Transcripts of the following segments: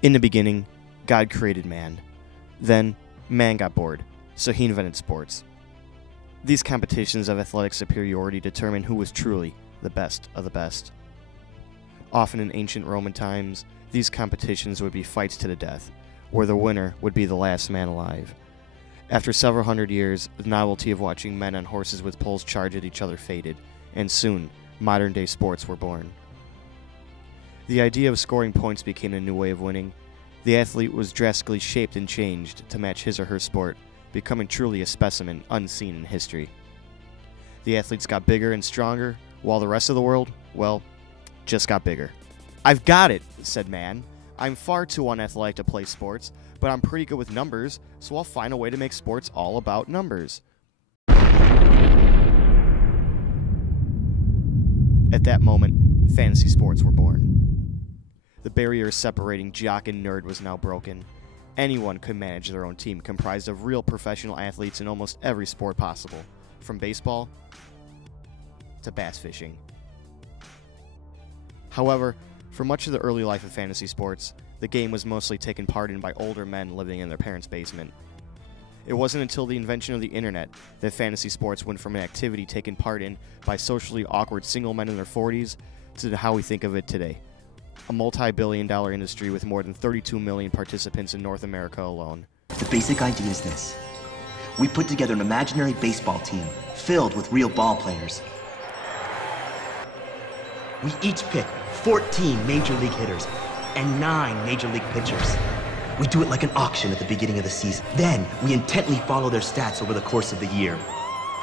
In the beginning, God created man. Then, man got bored, so he invented sports. These competitions of athletic superiority determine who was truly the best of the best. Often in ancient Roman times, these competitions would be fights to the death, where the winner would be the last man alive. After several hundred years, the novelty of watching men on horses with poles charge at each other faded, and soon, modern-day sports were born. The idea of scoring points became a new way of winning. The athlete was drastically shaped and changed to match his or her sport, becoming truly a specimen unseen in history. The athletes got bigger and stronger, while the rest of the world, well, just got bigger. "I've got it," said man. "I'm far too unathletic to play sports, but I'm pretty good with numbers, so I'll find a way to make sports all about numbers." At that moment, fantasy sports were born. The barrier separating jock and nerd was now broken. Anyone could manage their own team comprised of real professional athletes in almost every sport possible, from baseball to bass fishing. However, for much of the early life of fantasy sports, the game was mostly taken part in by older men living in their parents' basement. It wasn't until the invention of the internet that fantasy sports went from an activity taken part in by socially awkward single men in their 40s to how we think of it today. A multi-billion-dollar industry with more than 32 million participants in North America alone. The basic idea is this. We put together an imaginary baseball team filled with real ball players. We each pick 14 major league hitters and 9 major league pitchers. We do it like an auction at the beginning of the season. Then we intently follow their stats over the course of the year.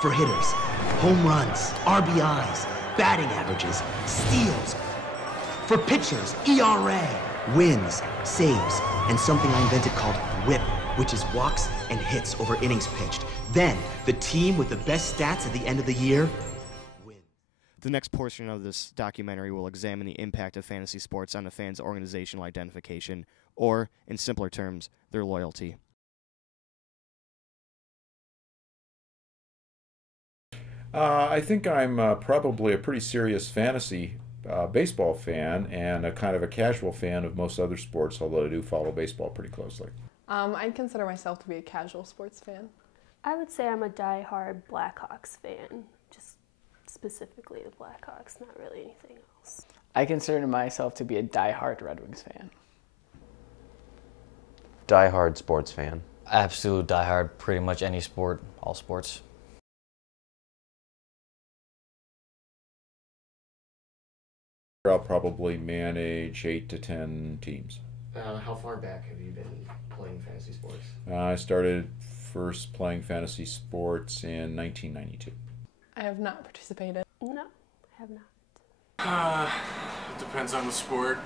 For hitters, home runs, RBIs, batting averages, steals. For pitchers, ERA, wins, saves, and something I invented called WHIP, which is walks and hits over innings pitched. Then, the team with the best stats at the end of the year wins. The next portion of this documentary will examine the impact of fantasy sports on a fan's organizational identification, or, in simpler terms, their loyalty. I think I'm probably a pretty serious fantasy baseball fan and a kind of a casual fan of most other sports, although I do follow baseball pretty closely. I'd consider myself to be a casual sports fan. I would say I'm a die-hard Blackhawks fan, just specifically the Blackhawks, not really anything else. I consider myself to be a die-hard Red Wings fan. Die-hard sports fan. Absolute die-hard, pretty much any sport, all sports. I'll probably manage 8 to 10 teams. How far back have you been playing fantasy sports? I started first playing fantasy sports in 1992. I have not participated. No, I have not. It depends on the sport.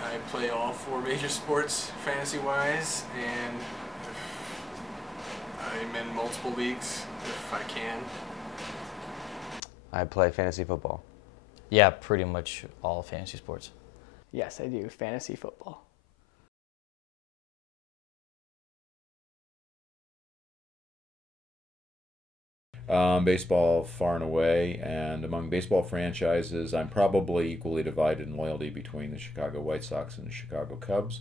I play all 4 major sports fantasy-wise, and I'm in multiple leagues if I can. I play fantasy football. Yeah, pretty much all fantasy sports. Yes, I do. Fantasy football. Baseball far and away, and among baseball franchises, I'm probably equally divided in loyalty between the Chicago White Sox and the Chicago Cubs.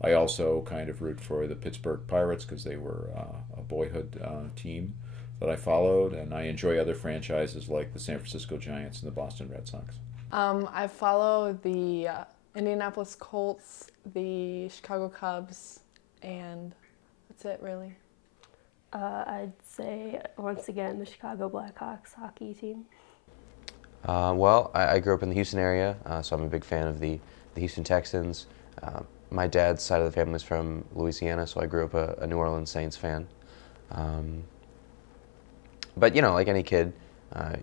I also kind of root for the Pittsburgh Pirates because they were a boyhood team that I followed, and I enjoy other franchises like the San Francisco Giants and the Boston Red Sox. I follow the Indianapolis Colts, the Chicago Cubs, and that's it, really. I'd say, once again, the Chicago Blackhawks hockey team. Well, I grew up in the Houston area, so I'm a big fan of the Houston Texans. My dad's side of the family is from Louisiana, so I grew up a New Orleans Saints fan. But, you know, like any kid,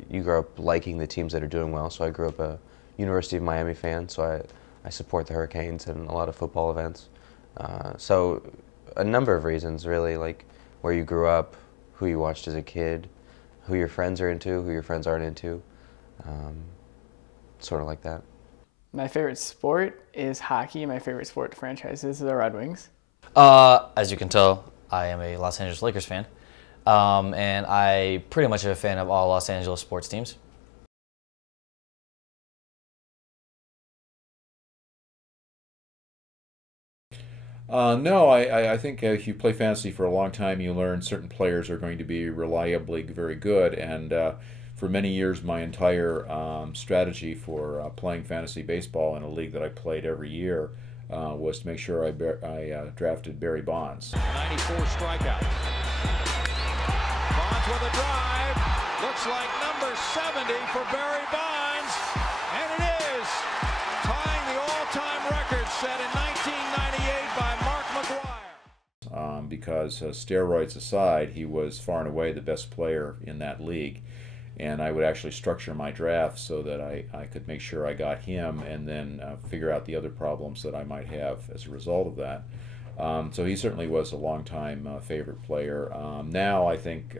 you grow up liking the teams that are doing well, so I grew up a University of Miami fan, so I support the Hurricanes in a lot of football events. So a number of reasons, really, like where you grew up, who you watched as a kid, who your friends are into, who your friends aren't into, sort of like that. My favorite sport is hockey. My favorite sport franchise is the Red Wings. As you can tell, I am a Los Angeles Lakers fan, and I pretty much am a fan of all Los Angeles sports teams. No, I think if you play fantasy for a long time, you learn certain players are going to be reliably very good. And for many years, my entire strategy for playing fantasy baseball in a league that I played every year was to make sure I drafted Barry Bonds. 94 strikeouts. Bonds with a drive. Looks like number 70 for Barry Bonds. And it is tying the all-time record set in 1998 by Mark McGwire. Because steroids aside, he was far and away the best player in that league. And I would actually structure my draft so that I could make sure I got him and then figure out the other problems that I might have as a result of that. So he certainly was a long-time favorite player. Now I think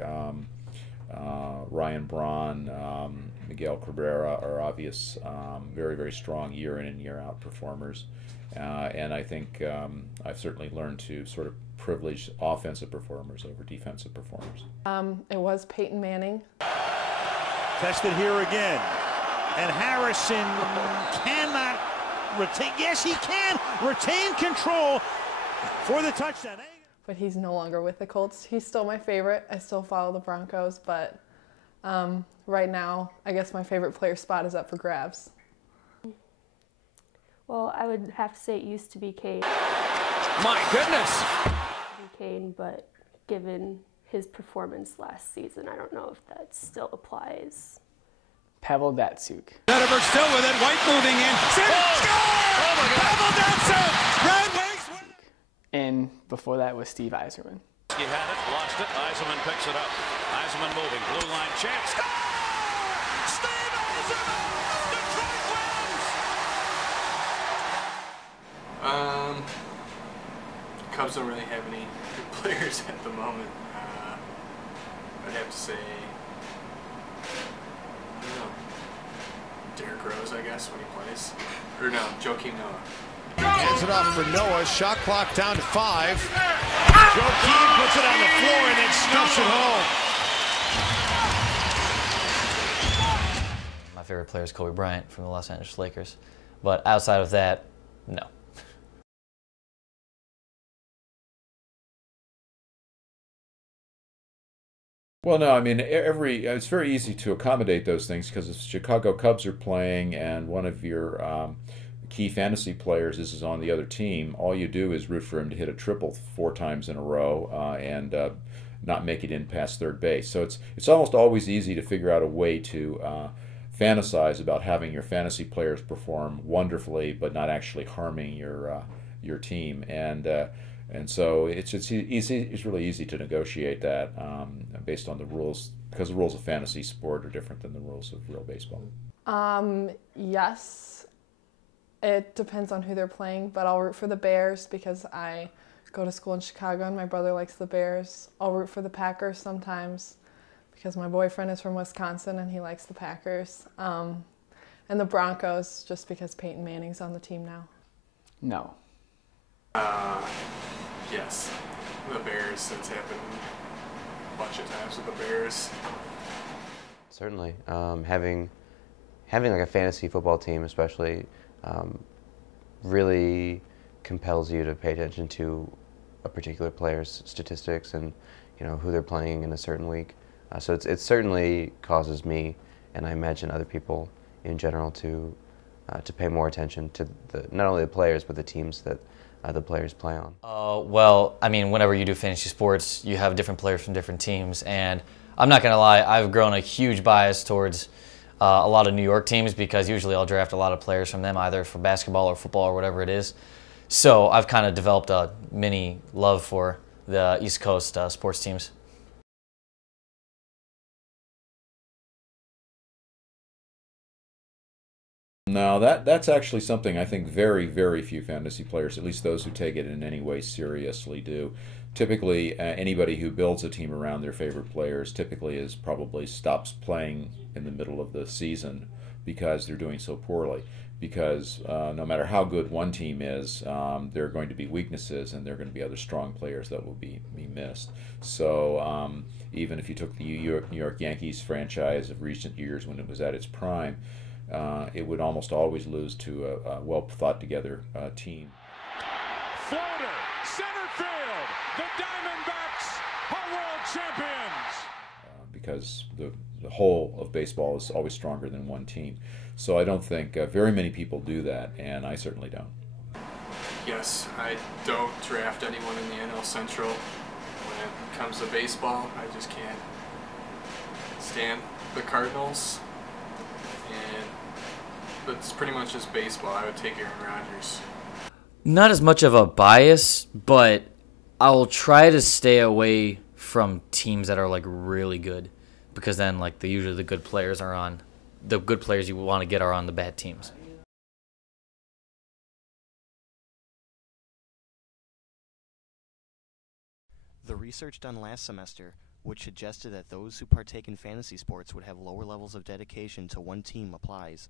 Ryan Braun, Miguel Cabrera are obvious, very, very strong year in and year out performers. And I think I've certainly learned to sort of privilege offensive performers over defensive performers. It was Peyton Manning. Tested here again. And Harrison cannot retain. Yes, he can retain control for the touchdown. But he's no longer with the Colts. He's still my favorite. I still follow the Broncos, but right now, I guess my favorite player spot is up for grabs. Well, I would have to say it used to be Kane. My goodness! Kane, but given his performance last season, I don't know if that still applies. Pavel Datsyuk. Zetterberg still with it. White moving in. Score! Oh my God! Pavel Datsyuk! Red Wings win! And before that was Steve Yzerman. He had it, lost it. Yzerman picks it up. Yzerman moving. Blue line chance. Score! Steve Yzerman! Detroit wins! Cubs don't really have any good players at the moment. I'd have to say, I don't know, Derrick Rose, I guess, when he plays. Or no, Joakim Noah. Hands it off for Noah. Shot clock down to 5. Joakim puts it on the floor and then stuffs it home. My favorite player is Kobe Bryant from the Los Angeles Lakers. But outside of that, no. Well, no, I mean, it's very easy to accommodate those things because if the Chicago Cubs are playing and one of your key fantasy players is on the other team, all you do is root for him to hit a triple 4 times in a row and not make it in past third base. So it's almost always easy to figure out a way to fantasize about having your fantasy players perform wonderfully but not actually harming your team. And so it's easy. It's really easy to negotiate that based on the rules, because the rules of fantasy sport are different than the rules of real baseball. Yes, it depends on who they're playing, but I'll root for the Bears because I go to school in Chicago and my brother likes the Bears. I'll root for the Packers sometimes because my boyfriend is from Wisconsin and he likes the Packers. And the Broncos just because Peyton Manning's on the team now. No. Yes, the Bears. It's happened a bunch of times with the Bears. Certainly, having like a fantasy football team, especially, really compels you to pay attention to a particular player's statistics and who they're playing in a certain week. So it certainly causes me, and I imagine other people in general, to pay more attention to not only the players but the teams that the players play on. Well, I mean, whenever you do fantasy sports, you have different players from different teams, and I'm not going to lie, I've grown a huge bias towards a lot of New York teams because usually I'll draft a lot of players from them, either for basketball or football or whatever it is. So I've kind of developed a mini love for the East Coast sports teams. No, that's actually something I think very, very few fantasy players, at least those who take it in any way seriously, do. Typically, anybody who builds a team around their favorite players typically probably stops playing in the middle of the season because they're doing so poorly. Because no matter how good one team is, there are going to be weaknesses and there are going to be other strong players that will be missed. So even if you took the New York Yankees franchise of recent years when it was at its prime, it would almost always lose to a well thought together team. Floater, because the whole of baseball is always stronger than one team. So I don't think very many people do that, and I certainly don't. Yes, I don't draft anyone in the NL Central. When it comes to baseball, I just can't stand the Cardinals. But it's pretty much just baseball. I would take Aaron Rodgers. Not as much of a bias, but I'll try to stay away from teams that are like really good, because then like usually the good players you want to get are on the bad teams. The research done last semester, which suggested that those who partake in fantasy sports would have lower levels of dedication to one team, applies.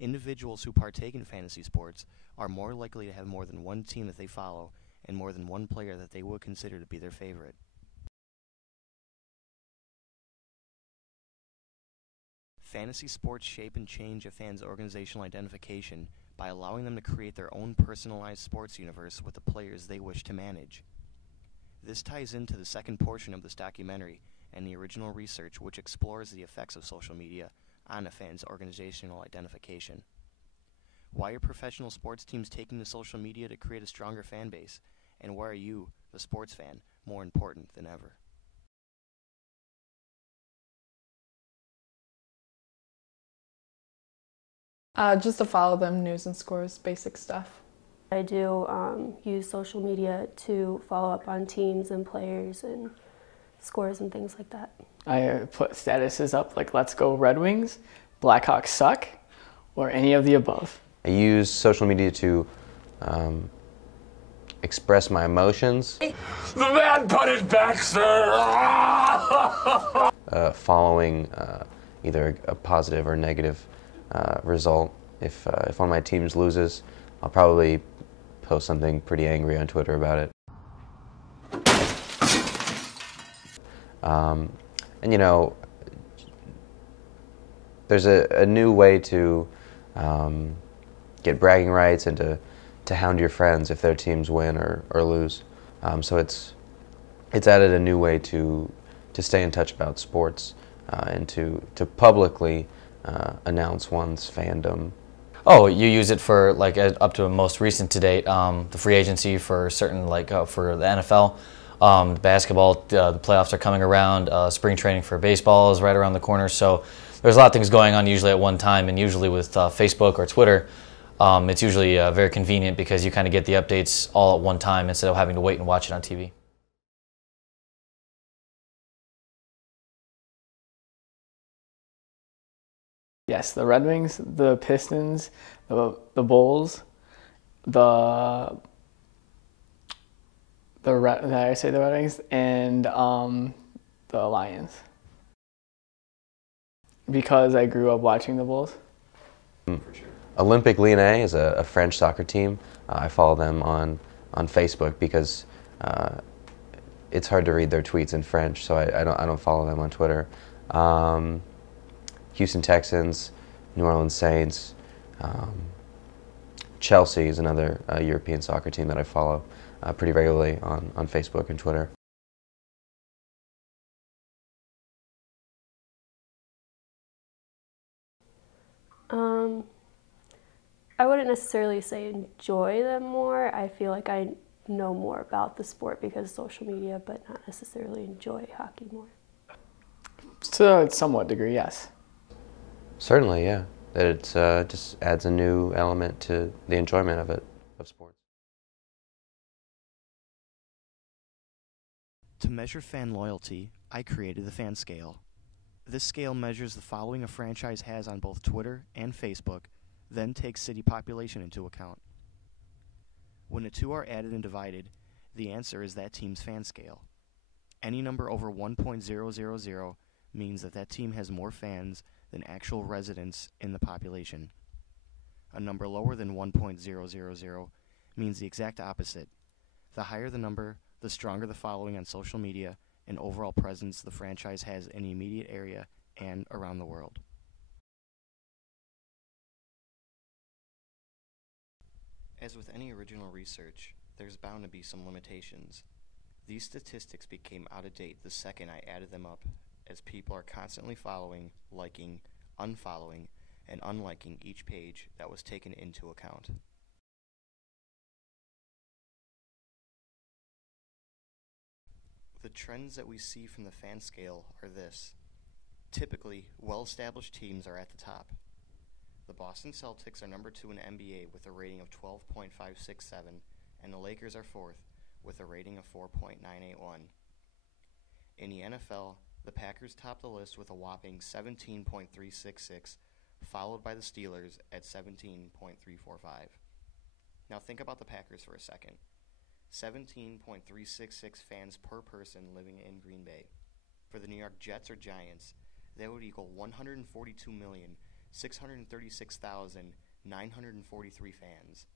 Individuals who partake in fantasy sports are more likely to have more than one team that they follow and more than one player that they would consider to be their favorite. Fantasy sports shape and change a fan's organizational identification by allowing them to create their own personalized sports universe with the players they wish to manage. This ties into the second portion of this documentary and the original research, which explores the effects of social media on a fan's organizational identification. Why are professional sports teams taking to social media to create a stronger fan base? And why are you, the sports fan, more important than ever? Just to follow them, news and scores, basic stuff. I do use social media to follow up on teams and players and scores and things like that. I put statuses up like "Let's go Red Wings," "Blackhawks suck," or any of the above. I use social media to express my emotions. The man put it back, sir! Following either a positive or negative result. If one of my teams loses, I'll probably post something pretty angry on Twitter about it. And you know, there's a new way to get bragging rights and to hound your friends if their teams win or lose. So it's added a new way to stay in touch about sports and to publicly announce one's fandom. Oh, you use it for like up to most recent to date, the free agency for certain for the NFL, basketball. The playoffs are coming around. Spring training for baseball is right around the corner. So there's a lot of things going on usually at one time, and usually with Facebook or Twitter, it's usually very convenient because you kind of get the updates all at one time instead of having to wait and watch it on TV. Yes, the Red Wings, the Pistons, the Bulls, did I say the Red Wings, and the Lions. Because I grew up watching the Bulls. For sure. Olympique Lyonnais is a French soccer team. I follow them on Facebook because it's hard to read their tweets in French, so I don't follow them on Twitter. Houston Texans, New Orleans Saints, Chelsea is another European soccer team that I follow pretty regularly on Facebook and Twitter. I wouldn't necessarily say enjoy them more. I feel like I know more about the sport because of social media, but not necessarily enjoy hockey more. To a somewhat degree, yes. Certainly, yeah. That it just adds a new element to the enjoyment of sports. To measure fan loyalty, I created the fan scale. This scale measures the following a franchise has on both Twitter and Facebook, then takes city population into account. When the two are added and divided, the answer is that team's fan scale. Any number over 1.000 means that team has more fans than actual residents in the population. A number lower than 1.000 means the exact opposite. The higher the number, the stronger the following on social media and overall presence the franchise has in the immediate area and around the world. As with any original research, there's bound to be some limitations. These statistics became out of date the second I added them up, as people are constantly following, liking, unfollowing, and unliking each page that was taken into account. The trends that we see from the fan scale are this. Typically, well-established teams are at the top. The Boston Celtics are number 2 in the NBA with a rating of 12.567, and the Lakers are 4th with a rating of 4.981. In the NFL, the Packers top the list with a whopping 17.366, followed by the Steelers at 17.345. Now think about the Packers for a second. 17.366 fans per person living in Green Bay. For the New York Jets or Giants, that would equal 142,636,943 fans.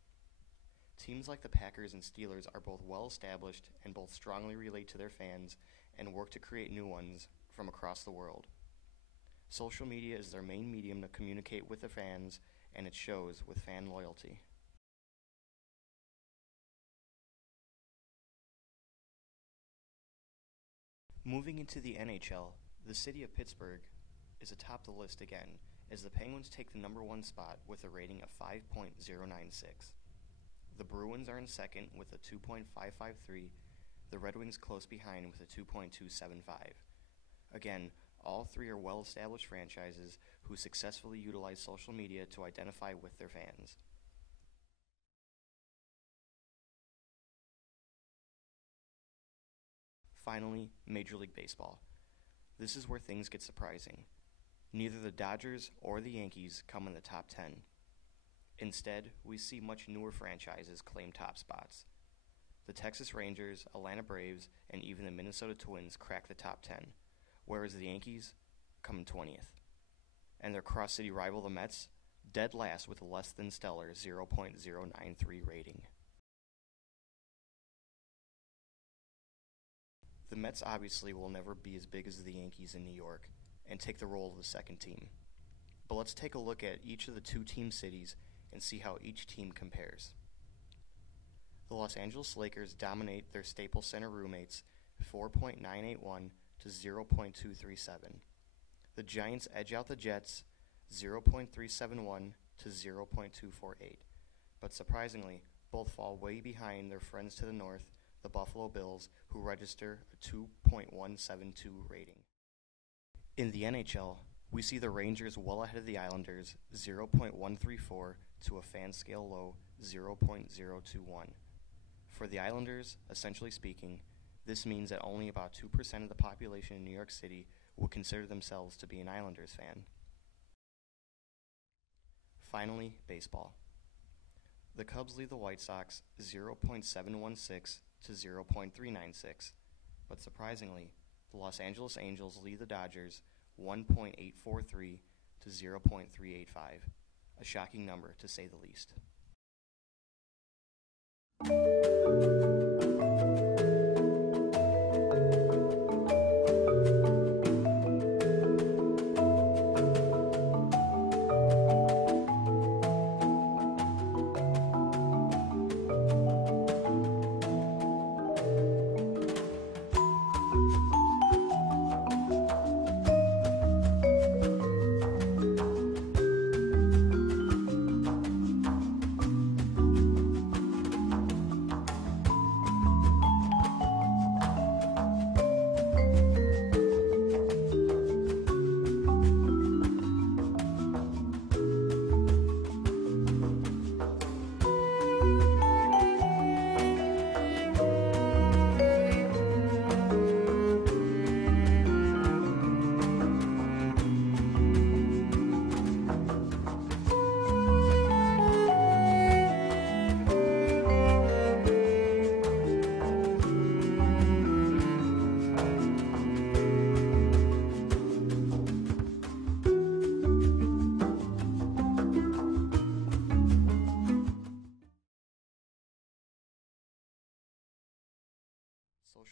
Teams like the Packers and Steelers are both well established and both strongly relate to their fans and work to create new ones from across the world. Social media is their main medium to communicate with their fans, and it shows with fan loyalty. Moving into the NHL, the city of Pittsburgh is atop the list again, as the Penguins take the number 1 spot with a rating of 5.096. The Bruins are in second with a 2.553, the Red Wings close behind with a 2.275. Again, all three are well-established franchises who successfully utilize social media to identify with their fans. Finally, Major League Baseball. This is where things get surprising. Neither the Dodgers or the Yankees come in the top 10. Instead, we see much newer franchises claim top spots. The Texas Rangers, Atlanta Braves, and even the Minnesota Twins crack the top 10, whereas the Yankees come in 20th. And their cross-city rival, the Mets, dead last with a less than stellar 0.093 rating. The Mets obviously will never be as big as the Yankees in New York and take the role of the second team. But let's take a look at each of the 2-team cities and see how each team compares. The Los Angeles Lakers dominate their Staples Center roommates 4.981 to 0.237. The Giants edge out the Jets 0.371 to 0.248. But surprisingly, both fall way behind their friends to the north, the Buffalo Bills, who register a 2.172 rating. In the NHL, we see the Rangers well ahead of the Islanders 0.134 to a fan scale low 0.021. For the Islanders, essentially speaking, this means that only about 2% of the population in New York City would consider themselves to be an Islanders fan. Finally, baseball. The Cubs lead the White Sox 0.716 to 0.396, but surprisingly, the Los Angeles Angels lead the Dodgers 1.843 to 0.385, a shocking number to say the least.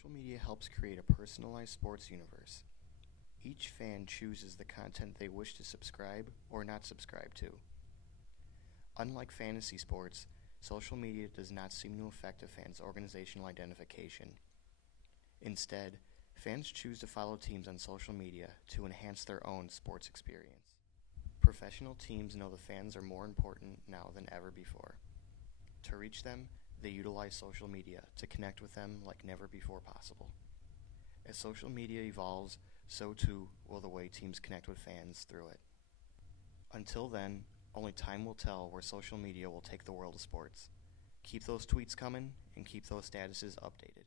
Social media helps create a personalized sports universe. Each fan chooses the content they wish to subscribe or not subscribe to. Unlike fantasy sports, social media does not seem to affect a fan's organizational identification. Instead, Fans choose to follow teams on social media to enhance their own sports experience. Professional teams know the fans are more important now than ever before. To reach them, they utilize social media to connect with them like never before possible. As social media evolves, so too will the way teams connect with fans through it. Until then, only time will tell where social media will take the world of sports. Keep those tweets coming and keep those statuses updated.